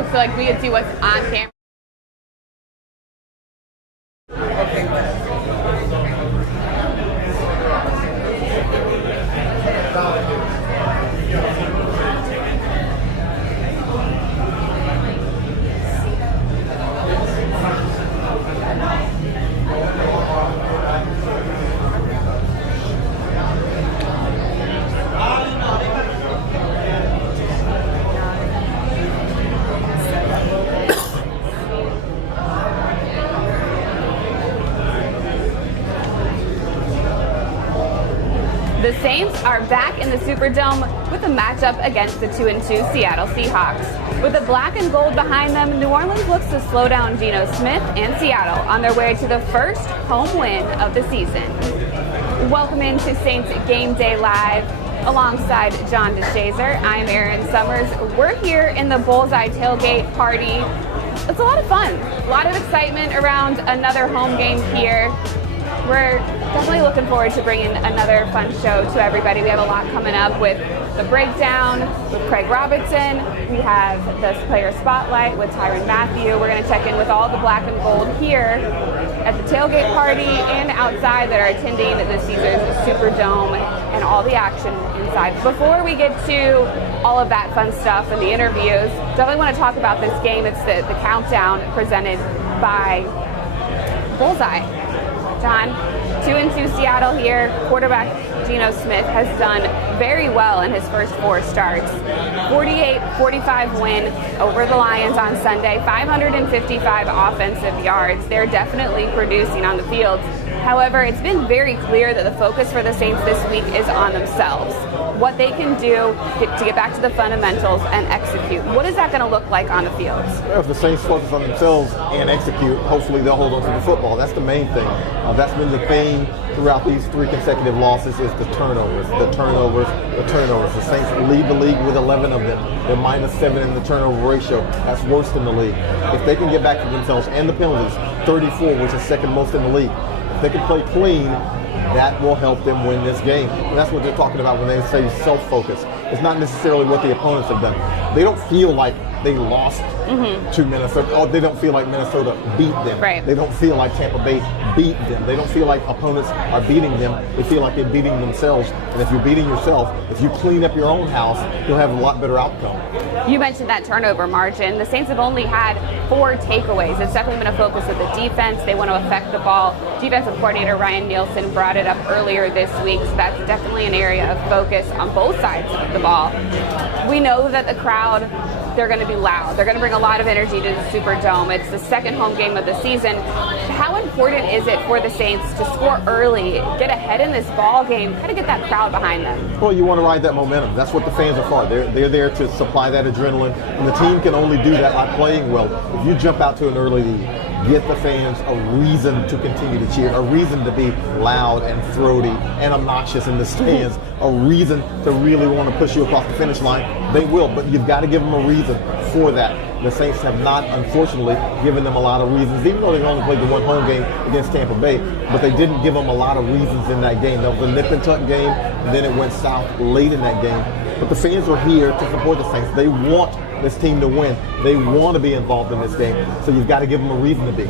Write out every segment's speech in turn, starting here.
so like we could see what's on camera. The Saints are back in the Superdome with a matchup against the 2-2 Seattle Seahawks. With the black and gold behind them, New Orleans looks to slow down Geno Smith and Seattle on their way to the first home win of the season. Welcome into Saints Game Day Live alongside John DeShazer. I'm Erin Summers. We're here in the Bullseye Tailgate Party. It's a lot of fun, a lot of excitement around another home game here. We're definitely looking forward to bringing another fun show to everybody. We have a lot coming up with the breakdown with Craig Robertson. We have the player spotlight with Tyrann Mathieu. We're going to check in with all the black and gold here at the tailgate party and outside that are attending this season's Superdome and all the action inside. Before we get to all of that fun stuff and the interviews, definitely want to talk about this game. It's the countdown presented by Bullseye. John, 2-2 Seattle here. Quarterback Geno Smith has done very well in his first 4 starts. 48-45 win over the Lions on Sunday, 555 offensive yards. They're definitely producing on the field. However, it's been very clear that the focus for the Saints this week is on themselves. What they can do to get back to the fundamentals and execute. What is that going to look like on the field? Well, if the Saints focus on themselves and execute, hopefully they'll hold on to the football. That's the main thing. That's been the theme throughout these 3 consecutive losses is the turnovers. The Saints lead the league with 11 of them. They're -7 in the turnover ratio. That's worse than the league. If they can get back to themselves and the penalties, 34, which is second most in the league. If they can play clean, that will help them win this game. And that's what they're talking about when they say self-focus. It's not necessarily what the opponents have done. They don't feel like they lost to Minnesota. Or they don't feel like Minnesota beat them. Right. They don't feel like Tampa Bay beat them. They don't feel like opponents are beating them. They feel like they're beating themselves. And if you're beating yourself, if you clean up your own house, you'll have a lot better outcome. You mentioned that turnover margin. The Saints have only had 4 takeaways. It's definitely been a focus of the defense. They want to affect the ball. Defensive coordinator Ryan Nielsen brought it up earlier this week, so that's definitely an area of focus on both sides of the ball. We know that the crowd, they're going to be loud. They're going to bring a lot of energy to the Superdome. It's the second home game of the season. How important is it for the Saints to score early, get ahead in this ball game, kind of get that crowd behind them? Well, you want to ride that momentum. That's what the fans are for. They're there to supply that adrenaline, and the team can only do that by playing well. If you jump out to an early lead, get the fans a reason to continue to cheer, a reason to be loud and throaty and obnoxious in the stands, a reason to really want to push you across the finish line. They will, but you've got to give them a reason for that. The Saints have not, unfortunately, given them a lot of reasons, even though they only played the 1 home game against Tampa Bay, but they didn't give them a lot of reasons in that game. That was a nip and tuck game, and then it went south late in that game. But the fans are here to support the Saints. They want this team to win. They want to be involved in this game, so you've got to give them a reason to be.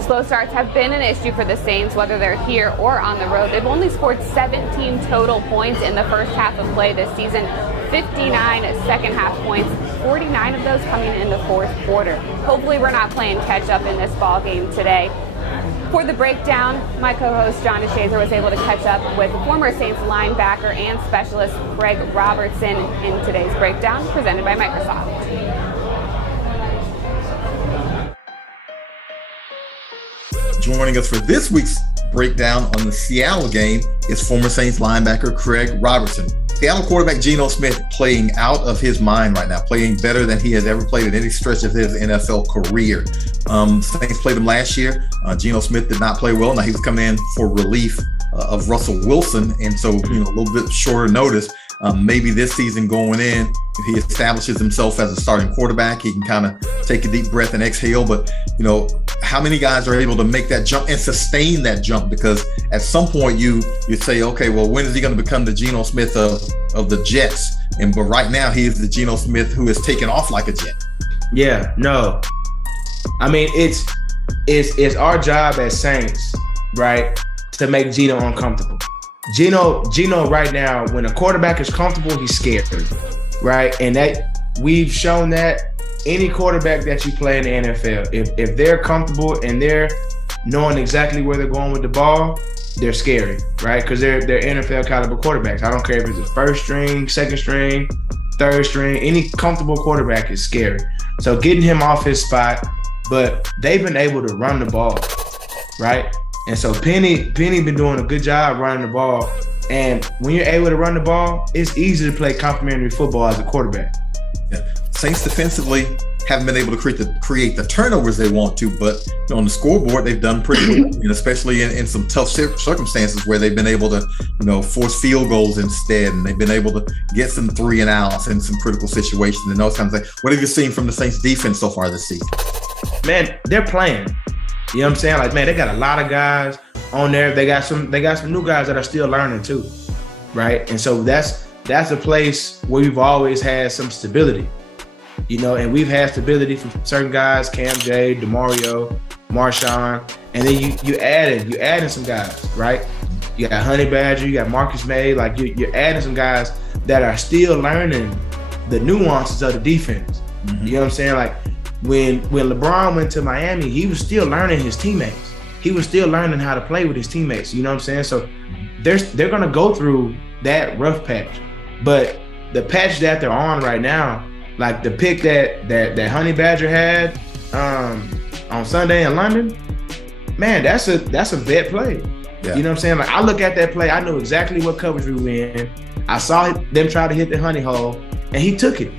Slow starts have been an issue for the Saints, whether they're here or on the road. They've only scored 17 total points in the first half of play this season, 59 second half points, 49 of those coming in the fourth quarter. Hopefully we're not playing catch up in this ball game today. For the breakdown, my co-host John DeShazer was able to catch up with former Saints linebacker and specialist Craig Robertson in today's breakdown presented by Microsoft. Joining us for this week's breakdown on the Seattle game is former Saints linebacker Craig Robertson. Seattle quarterback Geno Smith playing out of his mind right now, playing better than he has ever played in any stretch of his NFL career. Saints played him last year. Geno Smith did not play well. Now he was coming in for relief of Russell Wilson, and so a little bit shorter notice. Maybe this season going in, if he establishes himself as a starting quarterback, he can kind of take a deep breath and exhale. But, how many guys are able to make that jump and sustain that jump? Because at some point you say, okay, well, when is he going to become the Geno Smith of the Jets? But right now he is the Geno Smith who is taking off like a jet. Yeah, no. I mean, it's our job as Saints, right, to make Geno uncomfortable. Geno right now, when a quarterback is comfortable, he's scared, right? And that we've shown that any quarterback that you play in the NFL, if they're comfortable and they're knowing exactly where they're going with the ball, they're scary, right? Because they're NFL caliber quarterbacks. I don't care if it's a first string, second string, third string, any comfortable quarterback is scary. So getting him off his spot, but they've been able to run the ball, right? And so Penny been doing a good job running the ball. And when you're able to run the ball, it's easy to play complementary football as a quarterback. Yeah. Saints defensively haven't been able to create the turnovers they want to, but on the scoreboard they've done pretty well, especially in some tough circumstances where they've been able to, force field goals instead, and they've been able to get some 3 and outs in some critical situations and those kinds of things. What have you seen from the Saints defense so far this season? Man, they're playing. You know what I'm saying? Like, man, they got a lot of guys on there. They got some new guys that are still learning too, right? And so that's a place where we've always had some stability. And we've had stability from certain guys, Cam J, DeMario, Marshawn, and then you added some guys, right? You got Honey Badger, you got Marcus May, like you're adding some guys that are still learning the nuances of the defense. Mm-hmm. You know what I'm saying? Like when LeBron went to Miami, he was still learning his teammates. He was still learning how to play with his teammates. You know what I'm saying? So they're gonna go through that rough patch, but the patch that they're on right now, like the pick that Honey Badger had on Sunday in London, man, that's a vet play. Yeah. You know what I'm saying? Like I look at that play, I know exactly what coverage we were in. I saw them try to hit the honey hole, and he took it.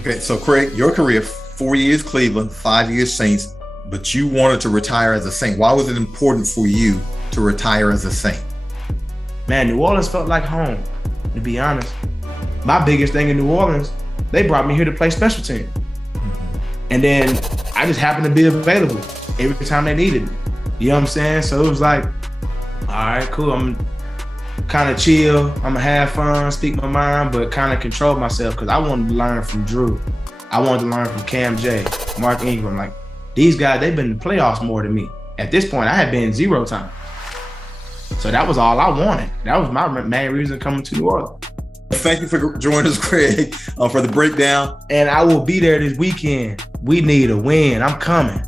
Okay, so Craig, your career, 4 years Cleveland, 5 years Saints, but you wanted to retire as a Saint. Why was it important for you to retire as a Saint? Man, New Orleans felt like home, to be honest. My biggest thing in New Orleans, they brought me here to play special team. Mm-hmm. And then I just happened to be available every time they needed me. You know what I'm saying? So it was like, all right, cool. I'm kind of chill. I'm gonna have fun, speak my mind, but kind of control myself because I wanted to learn from Drew. I wanted to learn from Cam J, Mark Ingram. Like these guys, they've been in the playoffs more than me. At this point, I had been 0 times. So that was all I wanted. That was my main reason coming to New Orleans. Thank you for joining us, Craig, for the breakdown. And I will be there this weekend. We need a win. I'm coming.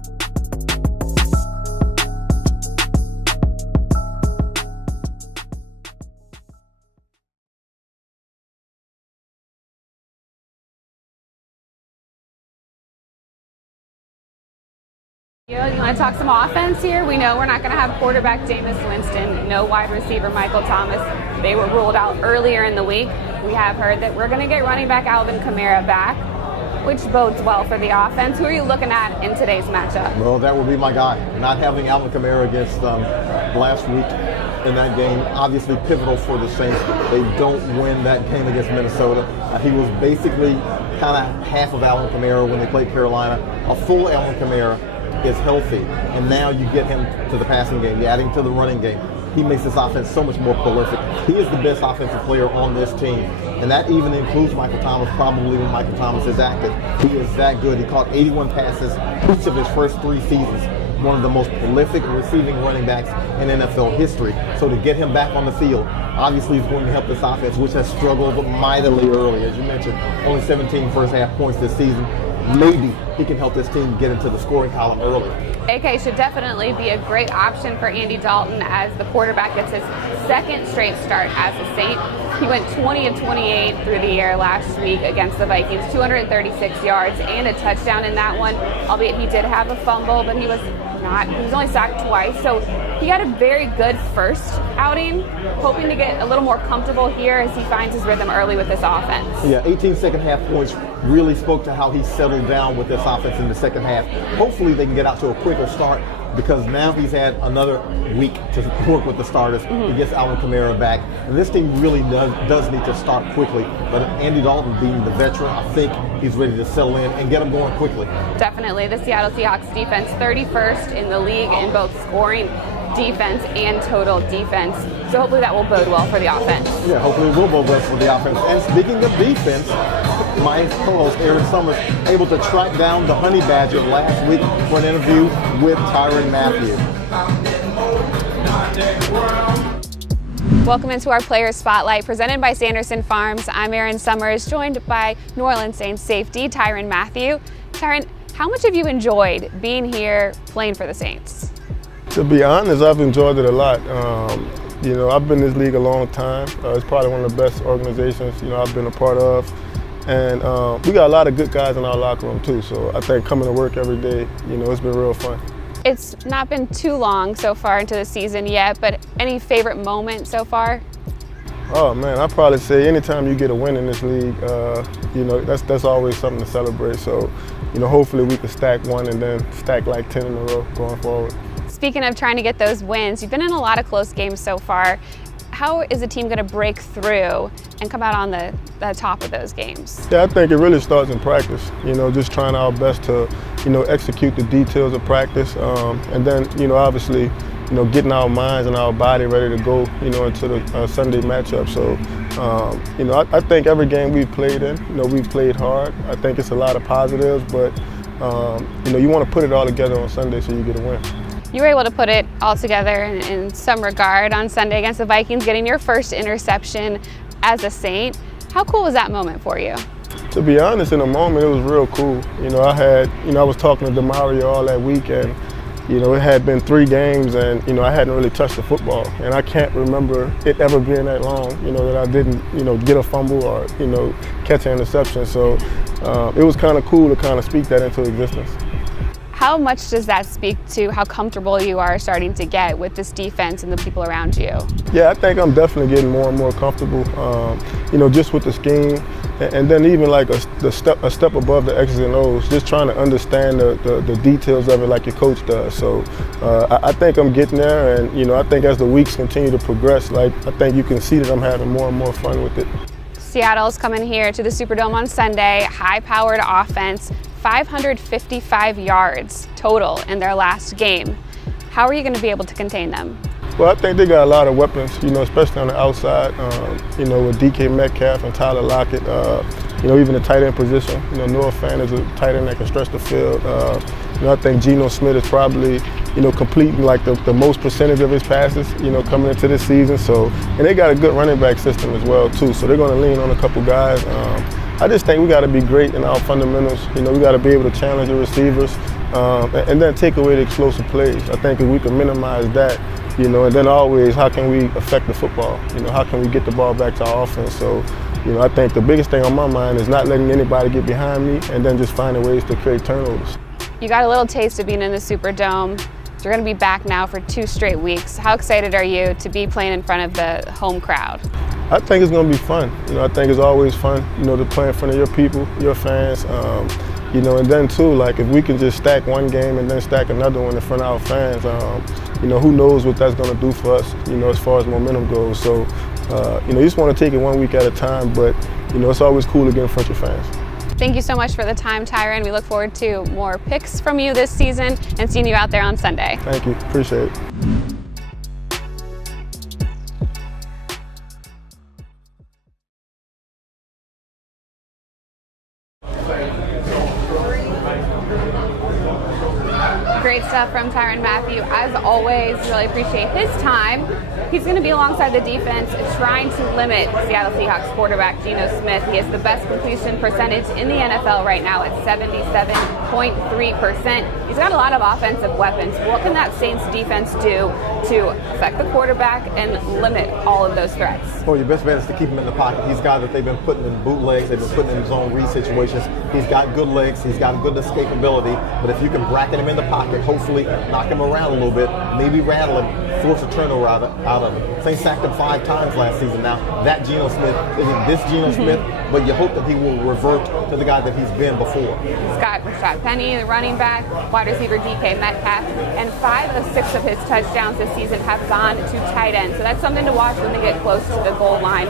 You want to talk some offense here? We know we're not going to have quarterback Jameis Winston, no wide receiver Michael Thomas. They were ruled out earlier in the week. We have heard that we're going to get running back Alvin Kamara back, which bodes well for the offense. Who are you looking at in today's matchup? Well, that would be my guy. Not having Alvin Kamara against last week in that game, obviously pivotal for the Saints. They don't win that game against Minnesota. He was basically kind of half of Alvin Kamara when they played Carolina. A full Alvin Kamara is healthy, and now you get him to the passing game, you add him to the running game. He makes this offense so much more prolific. He is the best offensive player on this team, and that even includes Michael Thomas, probably when Michael Thomas is active. He is that good. He caught 81 passes each of his first 3 seasons. One of the most prolific receiving running backs in NFL history. So to get him back on the field, obviously is going to help this offense, which has struggled mightily early. As you mentioned, only 17 first half points this season. Maybe he can help this team get into the scoring column early. AK should definitely be a great option for Andy Dalton as the quarterback gets his second straight start as a Saint. He went 20 of 28 through the air last week against the Vikings, 236 yards and a touchdown in that one, albeit he did have a fumble, but he was only sacked twice. So he got a very good first outing, hoping to get a little more comfortable here as he finds his rhythm early with this offense. Yeah, 18 second half points really spoke to how he settled down with this offense in the second half. Hopefully they can get out to a quicker start because now he's had another week to work with the starters. Mm-hmm. He gets Alvin Kamara back. And this team really does need to start quickly. But Andy Dalton being the veteran, I think he's ready to settle in and get them going quickly. Definitely. The Seattle Seahawks defense, 31st in the league in both scoring defense and total defense. So hopefully that will bode well for the offense. Yeah, hopefully it will bode well for the offense. And speaking of defense, my co-host Aaron Summers able to track down the Honey Badger last week for an interview with Tyrann Mathieu. Welcome into our Player Spotlight presented by Sanderson Farms. I'm Aaron Summers, joined by New Orleans Saints safety Tyrann Mathieu. Tyrann, how much have you enjoyed being here playing for the Saints? To be honest, I've enjoyed it a lot. I've been in this league a long time. It's probably one of the best organizations, I've been a part of. And we got a lot of good guys in our locker room too. So I think coming to work every day, it's been real fun. It's not been too long so far into the season yet, but any favorite moment so far? Oh man, I'd probably say anytime you get a win in this league, that's always something to celebrate. So, hopefully we can stack one and then stack like 10 in a row going forward. Speaking of trying to get those wins, you've been in a lot of close games so far. How is the team going to break through and come out on the top of those games? Yeah, I think it really starts in practice. Just trying our best to, execute the details of practice, and then, obviously, getting our minds and our body ready to go, into the Sunday matchup. So, I think every game we've played in, we've played hard. I think it's a lot of positives, but, you want to put it all together on Sunday so you get a win. You were able to put it all together in some regard on Sunday against the Vikings, getting your first interception as a Saint. How cool was that moment for you? To be honest, in the moment, it was real cool. I was talking to DeMario all that week, and, it had been 3 games, and, I hadn't really touched the football. And I can't remember it ever being that long, that I didn't, get a fumble or, catch an interception. So it was kind of cool to kind of speak that into existence. How much does that speak to how comfortable you are starting to get with this defense and the people around you? Yeah, I think I'm definitely getting more and more comfortable, just with the scheme. And then even like a step above the X's and O's, just trying to understand the details of it like your coach does. So I think I'm getting there, and I think as the weeks continue to progress, I think you can see that I'm having more and more fun with it. Seattle's coming here to the Superdome on Sunday, high-powered offense, 555 yards total in their last game. How are you going to be able to contain them? Well, I think they got a lot of weapons, especially on the outside, with DK Metcalf and Tyler Lockett, even the tight end position. Noah Fant is a tight end that can stretch the field. I think Geno Smith is probably, completing like the most percentage of his passes, coming into this season. So, and they got a good running back system as well too. So they're going to lean on a couple guys. I just think we got to be great in our fundamentals. We got to be able to challenge the receivers, and then take away the explosive plays. I think if we can minimize that, and then always, how can we affect the football? How can we get the ball back to our offense? So, I think the biggest thing on my mind is not letting anybody get behind me, and then just finding ways to create turnovers. You got a little taste of being in the Superdome. You're going to be back now for 2 straight weeks. How excited are you to be playing in front of the home crowd? I think it's going to be fun. I think it's always fun, to play in front of your people, your fans. And then too, like if we can just stack one game and then stack another one in front of our fans, who knows what that's going to do for us, as far as momentum goes. So, you just want to take it 1 week at a time, but, it's always cool to get in front of your fans. Thank you so much for the time, Tyrann. We look forward to more picks from you this season and seeing you out there on Sunday. Thank you. Appreciate it. Great stuff from Tyrann Mathieu. As always, really appreciate his time. He's going to be alongside the defense trying to limit Seattle Seahawks quarterback Geno Smith. He has the best completion percentage in the NFL right now at 77.3%. He's got a lot of offensive weapons. What can that Saints defense do to affect the quarterback and limit all of those threats? Well, your best bet is to keep him in the pocket. He's a guy that they've been putting in bootlegs. They've been putting in zone read situations. He's got good legs. He's got good escapability. But if you can bracket him in the pocket, hopefully knock him around a little bit, maybe rattle him, force a turnover out of him. Saints sacked him 5 times last season. Now, that Geno Smith isn't this Geno Smith, but you hope that he will revert to the guy that he's been before. He's got Rashad Penny, the running back, wide receiver DK Metcalf, and 5 of 6 of his touchdowns this season have gone to tight ends. So that's something to watch when they get close to the goal line.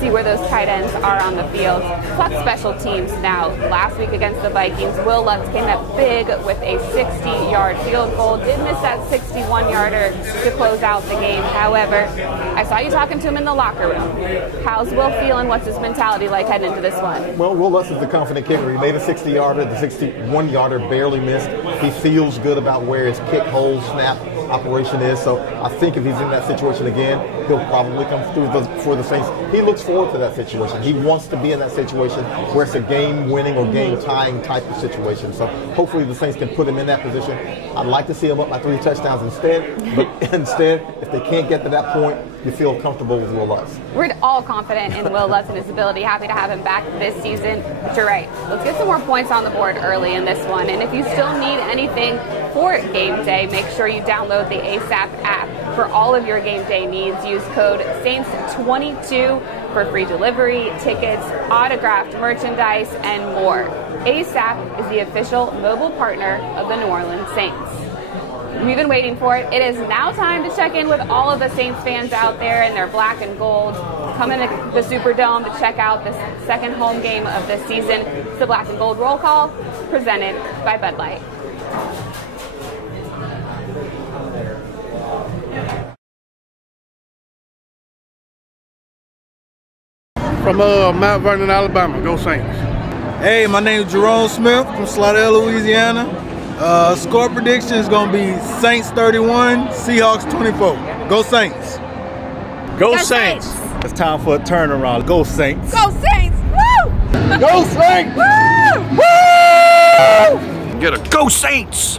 See where those tight ends are on the field. Plus special teams now. Last week against the Vikings, Will Lutz came up big with a 60-yard field goal. Did miss that 61-yarder to close out the game. However, I saw you talking to him in the locker room. How's Will feeling? What's his mentality like heading into this one? Well, Will Lutz is the confident kicker. He made a 60-yarder. The 61-yarder barely missed. He feels good about where his kick, hold, snap operation is. So I think if he's in that situation again, he'll probably come through for the Saints. He looks forward to that situation. He wants to be in that situation where it's a game-winning or game-tying type of situation. So hopefully the Saints can put him in that position. I'd like to see him up by 3 touchdowns instead. But instead, if they can't get to that point, you feel comfortable with Will Lutz. We're all confident in Will Lutz and his ability. Happy to have him back this season. But you're right. Let's get some more points on the board early in this one. And if you still need anything for game day, make sure you download the ASAP app. For all of your game day needs, use code SAINTS22 for free delivery, tickets, autographed merchandise, and more. ASAP is the official mobile partner of the New Orleans Saints. We've been waiting for it. It is now time to check in with all of the Saints fans out there in their black and gold. Coming to the Superdome to check out this second home game of the season. It's the Black and Gold Roll Call, presented by Bud Light. From Mount Vernon, Alabama. Go Saints. Hey, my name is Jerome Smith from Slidell, Louisiana. Score prediction is going to be Saints 31, Seahawks 24. Go Saints. Go Saints. It's time for a turnaround. Go Saints. Go Saints! Woo! Go Saints. Woo! Woo! Get a Go Saints.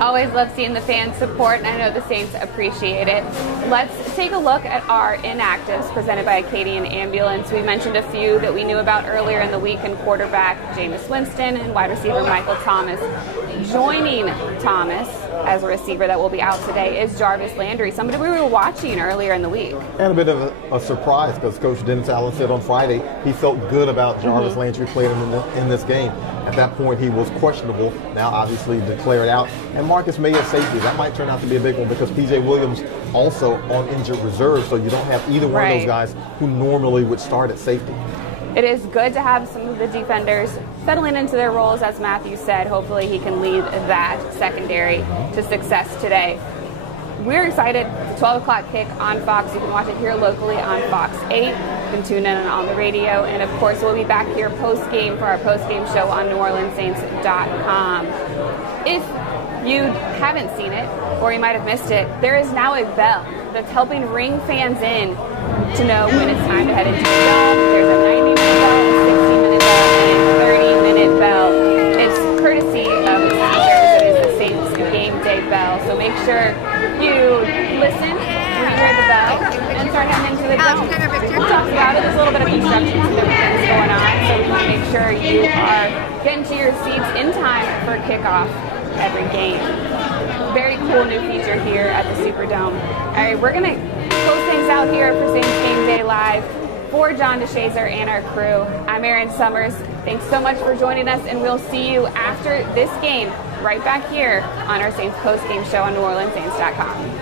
Always love seeing the fan support, and I know the Saints appreciate it. Let's take a look at our Inactives presented by Acadian Ambulance. We mentioned a few that we knew about earlier in the week, and quarterback Jameis Winston and wide receiver Michael Thomas. Joining Thomas as a receiver that will be out today is Jarvis Landry, somebody we were watching earlier in the week. And a bit of a surprise because Coach Dennis Allen said on Friday he felt good about Jarvis Landry playing in this game. At that point, he was questionable. Now, obviously, declared out. And Marcus May at safety. That might turn out to be a big one because P.J. Williams also on injured reserve, so you don't have either one of those guys who normally would start at safety. It is good to have some of the defenders settling into their roles, as Mathieu said. Hopefully he can lead that secondary to success today. We're excited. It's a 12 o'clock kick on Fox. You can watch it here locally on Fox 8. You can tune in on the radio. And, of course, we'll be back here post-game for our post-game show on NewOrleansSaints.com. If you haven't seen it, or you might have missed it, there is now a bell that's helping ring fans in to know when it's time to head into the dome. There's a 90-minute bell, a 60-minute bell, and a 30-minute bell. It's courtesy of the Saints. It is the Saints Gameday bell. So make sure you listen when you hear the bell and start heading into the dome. We talked about it. There's a little bit of construction and different things going on, so we want to make sure you are getting to your seats in time for kickoff every game. Very cool new feature here at the Superdome. All right, we're going to close things out here for Saints Game Day Live. For John DeShazer and our crew, I'm Erin Summers. Thanks so much for joining us, and we'll see you after this game right back here on our Saints post-game show on NewOrleansSaints.com.